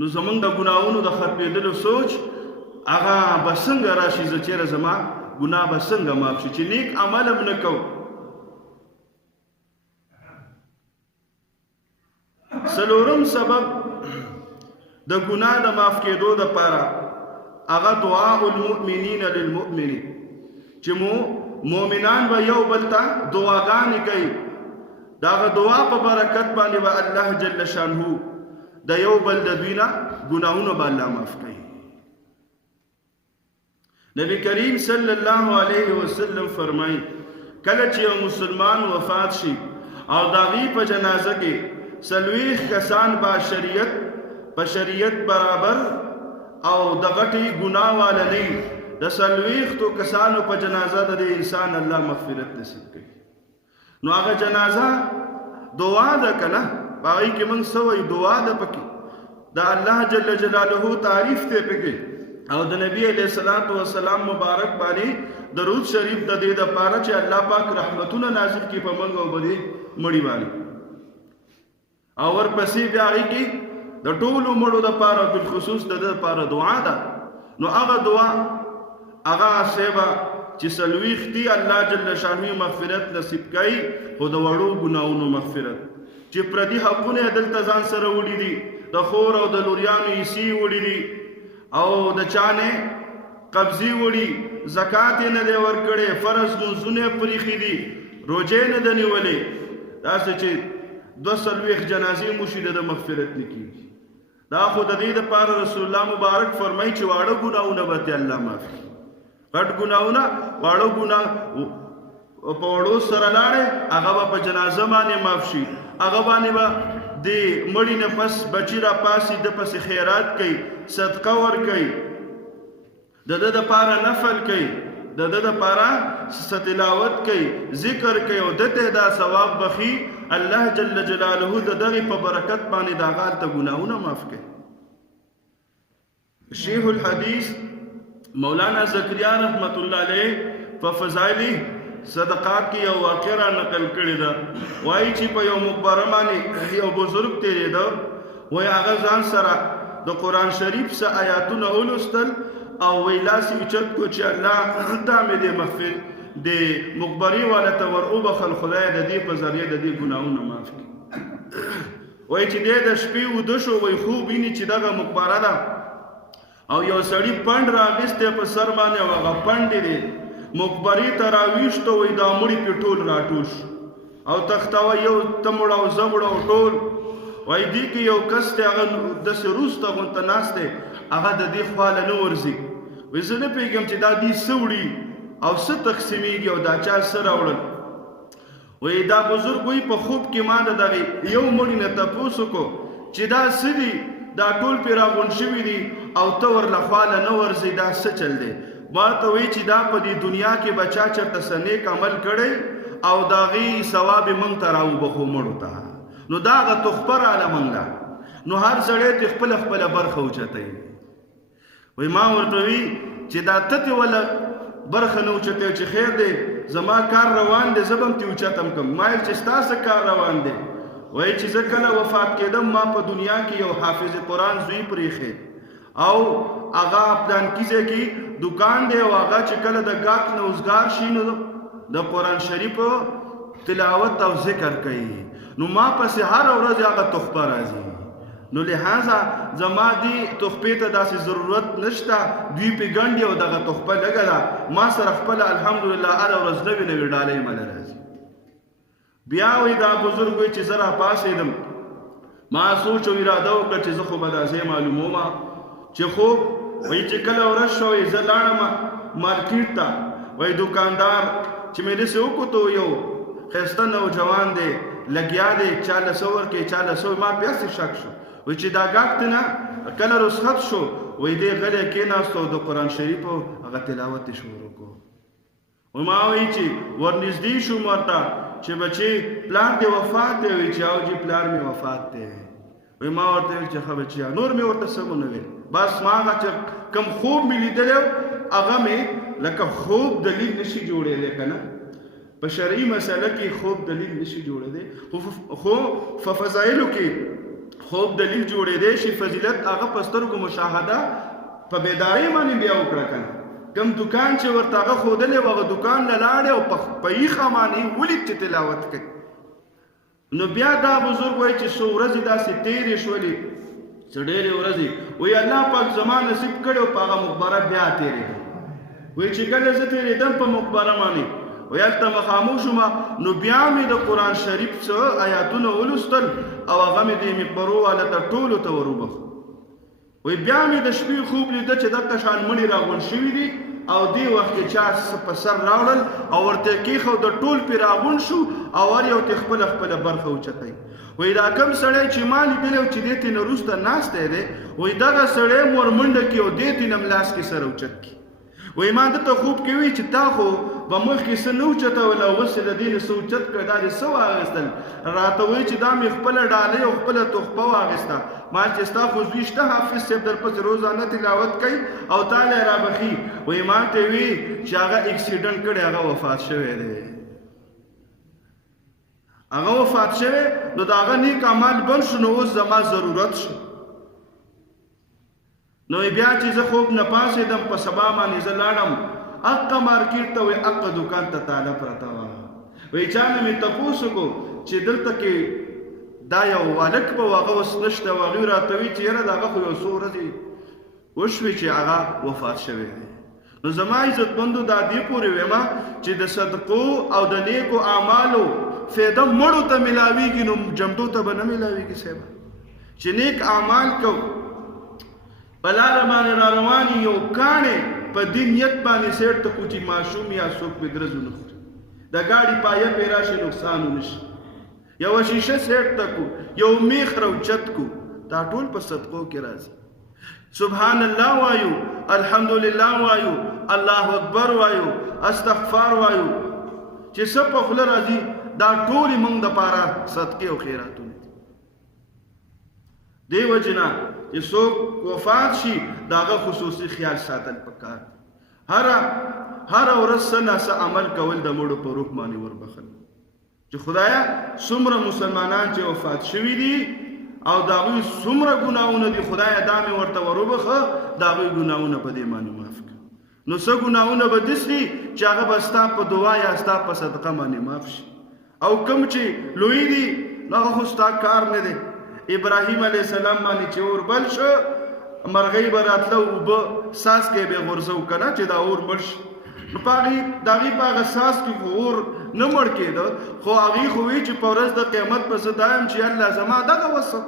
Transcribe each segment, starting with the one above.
نو زمونږ د ګناهونو د ختمېدلو سوچ هغه به څنګه راشي زه چېرې زما ګناه به څنګه معاف شي چې نیک عمل هم نه کوو. څلورم سبب د ګناه د معاف کېدو دپاره هغه دعاء المؤمنین للمؤمنین چې مؤمنان به یو بل ته دعاګانې کوي. د هغه دعا په برکت باندې به الله جل شانه د یو بل د دوی نه ګناهونه به الله معاف کوي. نبی کریم صلی الله علیه وسلم فرمایي کله چې یو مسلمان وفات شي او د هغې په جنازه کې 40 کسان با په شریعت برابر او د غټې ګناه والا نه وي، د 40 کسانو په جنازه د انسان الله مغفرت نصیب کوي. نو هغه جنازه دعا ده که نه، په هغې کې موږ څه وایو؟ دعا ده پکې، د الله جل جلاله تعریف دی پکې، او د نبی علیه الصلاۃ والسلام مبارک باندې درود شریف د دې دپاره چې الله پاک رحمتونه نازل کړي په موږ او په دې مړي باندې. او ورپسې بیا هغې کې د ټولو مړو دپاره بالخصوص د ده دپاره دعا ده. نو هغه دعا هغه صیبه چې 40 دي الله جل شانه مغفرت نصیب کوي، خو د وړو ګناهونو مغفرت چې پردي حقونه یې دلته ځان سره وړي دي، د خور او د لوریانو حصې وړي دي، او د چانې قبضې وړي، زکات یې نه دی ورکړی، فرض لمونځونه یې پرېښي دي، روژې نه ده نیولې، داسې چې 240 جنازې مو شي د مغفرت نه کېږي. دا خو د دې دپاره رسول الله مبارک فرمایي چې واړه ګناهونه به ترې الله معاف کړي. غټ ګناهونه واړه ګناه په وړو سره لاړې هغه به په جنازه باندې معاف شي، هغه باندې به د مړي نه پس بچي را پاسي، د پسې خیرات کوي، صدقه ورکوي، د ده دپاره نفل کوي، د ده دپاره تلاوت کوي، ذکر کوي، او ده ته دا ثواب بخي. الله جل جلاله د دغې په برکت باندې د هغه هلته ګناهونه معاف کوي. شیخ الحدیث مولانا زکریا رحمت الله علیه په فضایل صدقات کې یو واقعه را نقل کړې ده. وایي چې په یو مقبره باندې یو بزرګ تېرېده، وایي هغه ځان سره د قرآن شریف څه آیاتونه ولوستل او وایي لاس یې اوچت کړو چې الله دا مې د مغفر د مقبرې والا ته ور وبخل، خدای د دې په ذریعه د دې ګناهونه معاف کړي. وایي چې دی د شپې وده شو، وایي خوب ویني چې دغه مقبره ده او یو سړي پنډ راغیستی په سر باندې، او هغه پنډ دی مقبرې ته راویشته، وایي دا مړي پې ټول راټول شو او تخته وایي یو ته مړه او زه مړه او ټول. وایي دې کې یو کس دی هغه داسې وروسته غونته ناست دی، هغه د دې خواله نه ورځي. وایي زه نه پوهېږم چې دا دې څه وړي او څه تقسیمېږي او دا چا څه راوړل. وایي دا بزرګ وایي په خوب کې ما د دغې یو مړي نه تپوس وکړو چې دا څه دي، دا ټول پې راغونډ شوي دي او ته ورله خواله نه ورځئ، دا څه چل دی؟ ما ته وایي چې دا په دې دنیا کې به چا چېرته څه نیک عمل کړی او د هغې ثواب یې موږ ته راوبخو مړو ته، نو دا هغه تحفه راله موږ له، نو هر سړی ترې خپله خپله برخه اوچتوي. وایي ما ورته وي چې دا ته ترې وله برخه نه اوچتوي چې خیر دی زما کار روان دی، زه به هم ترې اوچتم کړم. ما ویل چې ستا څه کار روان دی؟ وایي چې زه کله وفات کېدم ما په دنیا کې یو حافظ قرآن زوی پرېښی او هغه پلانکي ځای کې دکان دی، او هغه چې کله د ګاک نه اوزګار شي نو د قرآن شریف تلاوت او ذکر کوي، نو ما پسې هره ورځ هغه تحفه راځي. نو لہذا زما دې تحفې ته داسې ضرورت نشته، دوی پې ګنډي او دغه تحفه لږه ده، ما سره خپله الحمدلله هره ورځ نوې نوې ډالۍ مله راځي. بیا وایي دا بزرګ وایي چې زه راپاڅېدم، ما سوچ او اراده وکړه چې زه خو به دا ځای معلوموم چې خوب. وایي چې کله ورځ شوه وایي زه لاړم مارکیټ ته، وایي دوکاندار چې مې داسې وکتو یو ښایسته نوجوان دی لګیا دی، چا له څه ورکوي چا له څه، ما بیا سې شک شو. وایي چې دا ګاک ته نه کله رخصت شو، وایي دی غلی کېناست او د قرآن شریفو هغه تلاوت یې شروع کړو. ما وایي چې ورنږدې شوم ورته چې بچې پلار دې وفات دی؟ وایي چې او جي پلار مې وفات دی. وایي ما ورته ویل چې ښه بچیه، نور مې ورته څه ونه ویل، بس ما هغه چې کوم خوب مې لیدلی هغه مې لکه خوب دلیل نشي جوړېدی که نه، په شرعي مسله کې خوب دلیل نشي جوړېدی، خو په فضایلو کې خوب دلیل جوړېدی شي فضیلت هغه په سترګو مشاهده په بیدارۍ باندې بیا وکړه کنه کم دکان چې ورته هغه ښودلی و هغه دکان نه لاړې او په یخه باندې ولید چې تلاوت کوي نو بیا دا بزرګ وایي چې څو ورځې داسې تېرې شولې څه ډېرې ورځې وایي الله پاک زما نصیب کړی او په هغه مقبره بیا تېرېدم وایي چې کله زه تېرېدم په مقبره باندې وایي هلته مخامخ شوم نو بیا مې د قرآن شریف څه آیاتونه ولوستل او هغه مې دې مقبرو والا ته ټولو ته وروبخ وایي بیا مې د شپې خوب لیده چې دلته شان مړي راغونډ شوي دي او دې وخت کې چا په سر راوړل او ورته یې کېښود ټول پرې راغونډ شو او هر یو ته خپله خپله برخه اوچتوي وایي دا کوم سړی چې ما لیدلی او چې دې ته نه وروسته ناستی دی وایي دغه سړی م ور منډه کړي او دې ته نه م لاس کې سر اوچت کړي وایي ما ده ته خوب کې وي چې تا خو به مخکې څه نه اوچتول او اوس یې د دې نه څه اوچت کړه دا دې څه واخېستل راته وایي چې دا مې خپله ډالۍ او خپله تحفه واخېسته ما چې ستا خو زوی شته حافظ صاحب درپسې روزانه تلاوت کوي او تا لی رابخي وایي ما ته وي چې هغه اکسیډنټ کړی هغه وفات شوی دی هغه وفات شوی نو د هغه نیک عمل بند شو نو اوس زما ضرورت شو نو بیا چې زه خوب نه پاسېدم په سبا باندې زه لاړم اقه مارکیټ ته وایي اقه دکان ته تاله پرته وه وایي چا نه مې تپوس وکړو چې دلته کې دا یو هلک به و هغه اوس نشته و هغوی راته وایي چې یاره د هغه خو یو څو ورځې وشوې چې هغه وفات شوی دی نو زما عزتمندو دا دې پورې ویمه چې د صدقو او د نیکو اعمالو فایده مړو ته میلاویږي نو جمدو ته به نه میلاویږي صاحبه چې نیک اعمال کو په لاره باندې را روان یو کاڼې په دې نیت باندې سیټ ته کوچي ماشوم یا څوک پې ګرځو نه خوري د ګاډي پایه پې راشي نقصان ونشي یوه شیشه سیټ ته کو یو میخ روچت کو دا ټول په صدقو کې راځي سبحان الله وایو الحمدلله وایو الله اکبر وایو استغفار وایو چې څه په خوله راځي دا ټولې موږ دپاره صدقې او خیراتونه دي دې وجې نه چې څوک وفات شي د هغه خصوصي خیال ساتل پکار هره ورځ څه نه څه عمل کول د مړو په روح باندې وربخل چې خدایه څومره مسلمانان چې وفات شوي دي او د هغوی څومره ګناهونه دي خدایه دا مې ورته وروبخه د هغوی ګناهونه په دې باندې معاف کړه نو څه ګناهونه به داسې چې هغه به ستا په دعا یا ستا په صدقه باندې معاف شي او کوم چې لوی دي نو هغه خو ستا کار نه دی ابراهیم علیه السلام باندې چې اور بل شو مرغۍ به راتله اوبه ساس کې به غورځو که نه چې دا اور مړ شي نو د هغې په هغه ساس کې خو اور نه مړ کېده خو هغې خو وی چې په ورځ د قیامت به زه دا یم چې الله زما دغه وسو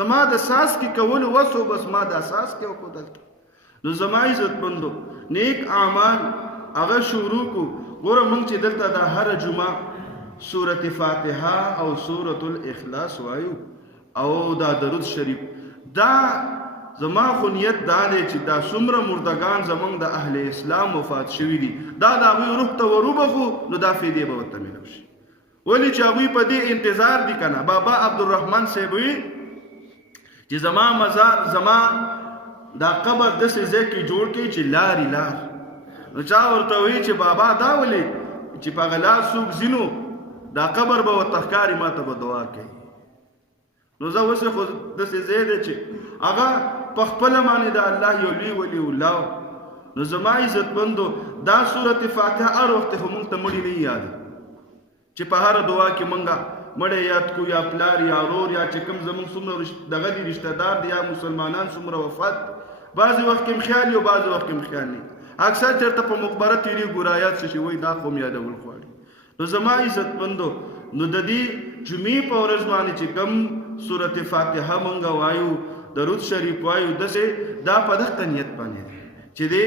زما د ساس کې کولو وسو بس ما دا ساس کې وکړو دلته نو زما عزتمندو نیک اعمال هغه شروع کو ګوره موږ چې دلته دا هره جمعه سورت فاتحه او سورت الاخلاص وایو او دا درود شریف دا زما خو نیت دا دی چې دا څومره مردگان زمونږ د اهل اسلام وفات شوي دي دا د هغوی روح ته وروبخو نو دا فیدې به ورته میلاو شي ولې چې هغوی په دې انتظار دي که نه بابا عبدالرحمن صاحب وي چې زما مزار زما دا قبر داسې ځای کې جوړ کړي چې لارې لار نو چا ورته وایي چې بابا دا ولې چې په هغه لار څوک ځینو دا قبر به ورته ښکاري ما ته به دعا کوي نو زه اوس خو داسې ځای دی چې هغه په خپله باندې د الله یو لوی ولی الله نو زما عزتمندو دا صورت فاتحه هر وخت خو موږ ته مړي نه یاد چې په هره دعا کې موږ مړی یاد کو یا پلار یا ورور یا چې کوم زموږ څومره دغه دي رشته دار دي یا مسلمانان څومره وفات بعضې وخت کې خیال وي بعضې وخت کې خیال نه اکثر چېرته په مقبره تېرېږو رایاد څه شي وایي دا خو م یادول غواړي نو زما عزتمندو نو د دې جمعې په ورځ باندې چې کوم سورت فاتحه مونږ وایو درود شریف وایو داسې دا په دغه نیت باندې چې دی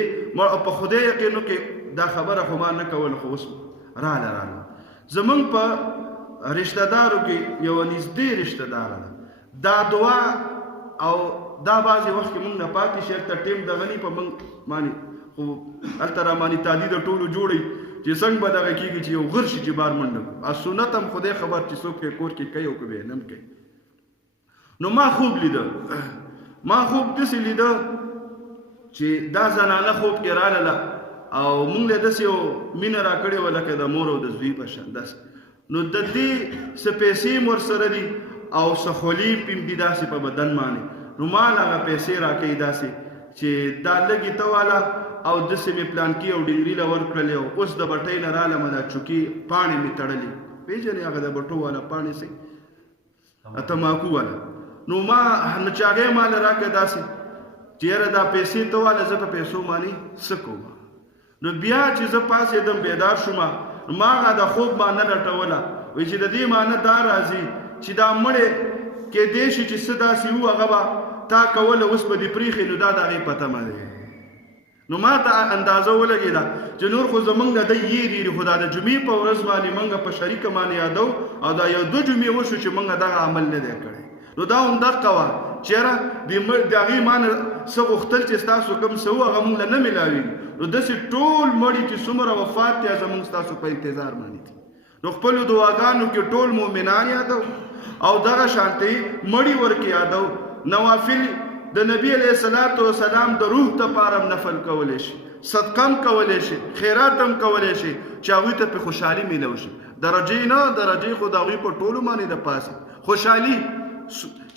په خدای یقین وکړي دا خبره خو ما نه کول خو اوس راله زمونږ په رشته دارو کې یوه نږدې رشته داره ده دا دعا او دا بعضې وخت کې مونږ نه پاتې شي هلته ټیم دغه نی په مونږ باندې خو هلته را باندې تادي د ټولو جوړوي چې څنګه به دغه کېږي چې یو غر شي چې بار منډه او سنت هم خدای خبر چې څوک یې کور کې کوي او که به یې نه کوي نو ما خوب لیده ما خوب داسې لیده چې دا زنانه خوب کې راغله او مونږ له داسې یو مینه راکړې وه لکه د مور او د زوی په شان داسې نو د دې څه پیسې م ورسره دي او سخولی پیم دی داسې په بدن باندې نو مال هغه پیسې راکوي داسې چې دا لږې ته والا او داسې مې پلانکي او ډنګري له ورکړلې او اوس د بټۍ نه رالمه دا چوکي پاڼې مې تړلې پېژنې هغه د بټو والا پاڼې سي تماکو والا نو ما نه چې هغې مال راکړه داسې چې یاره دا پیسې ته والا زه په پیسو باندې څه کوم نو بیا چې زه پاڅېدم بیدار شومه نو ما هغه د خوب معنه لټوله وایي چې د دې معنه دا راځي چې دا مړې کېدی شي چې څه داسې وو هغه به تا کوله اوس به دې پرېښې نو دا د هغې په تمه دی نو ما ته اندازه ولګېده چې نور خو زمونږ د دی یېرېږي خو دا د جمعې په ورځ باندې موږ په شریکه باندې یادو او دا یو 2 جمعې وشو چې موږ دغه عمل نه دی کړی نو دا همدغه وه چې یاره د هغې ما نه څه غوښتل چې ستاسو کوم څه وو هغه موږ له نه میلاوېږي نو داسې ټول مړي چې څومره وفات دي زموږ ستاسو په انتظار باندې دي نو خپلو دعاګانو کې ټول مؤمنان یادو او دغه شانتې مړي ورکې یادو نوافل د نبی علیه الصلاۃ والسلام د روح دپاره نفل کولی شي صدقه هم کولی شي خیرات هم کولی شي چې هغوی ته پې خوشحالي میلو شي درجې نه درجې خو د هغوی په ټولو باندې د پاسه خوشحالي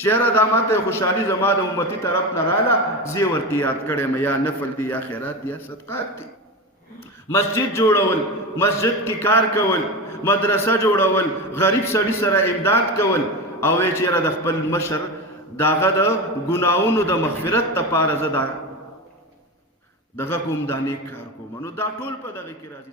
چې یاره دا ما ته خوشحالي زما د امتي طرف نه راله زه یې ورته یاد کړی یم یا نفل دی یا خیرات دی یا صدقات دی مسجد جوړول مسجد کې کار کول مدرسه جوړول غریب سړي سره امداد کول او وی چې یاره د خپل مشر داغه د ګناونو د مغفرت لپاره زه دغه کوم دا نیک کار کوم نو دا ټول په دغه کې راځي